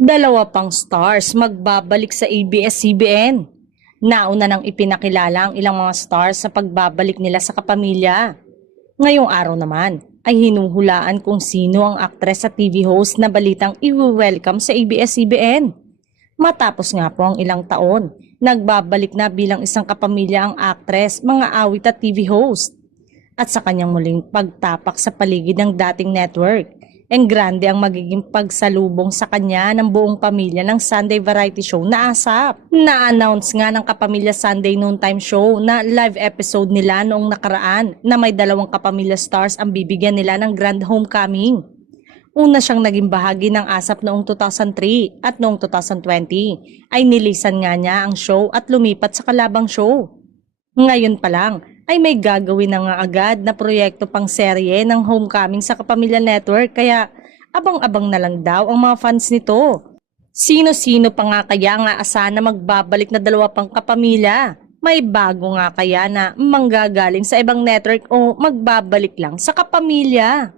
Dalawa pang stars magbabalik sa ABS-CBN. Nauna nang ipinakilala ang ilang mga stars sa pagbabalik nila sa kapamilya. Ngayong araw naman ay hinuhulaan kung sino ang aktres at TV host na balitang i-welcome sa ABS-CBN. Matapos nga po ang ilang taon, nagbabalik na bilang isang kapamilya ang aktres, mga awit at TV host. At sa kanyang muling pagtapak sa paligid ng dating network, grande ang magiging pagsalubong sa kanya ng buong pamilya ng Sunday variety show na ASAP. Na-announce nga ng Kapamilya Sunday Noontime Show na live episode nila noong nakaraan na may dalawang kapamilya stars ang bibigyan nila ng grand homecoming. Una siyang naging bahagi ng ASAP noong 2003 at noong 2020 ay nilisan nga niya ang show at lumipat sa kalabang show. Ngayon pa lang ay may gagawin na nga agad na proyekto pang serye ng Homecoming sa Kapamilya Network kaya abang-abang na lang daw ang mga fans nito. Sino-sino pa nga kaya nga asa na magbabalik na dalawa pang kapamilya? May bago nga kaya na manggagaling sa ibang network o magbabalik lang sa kapamilya?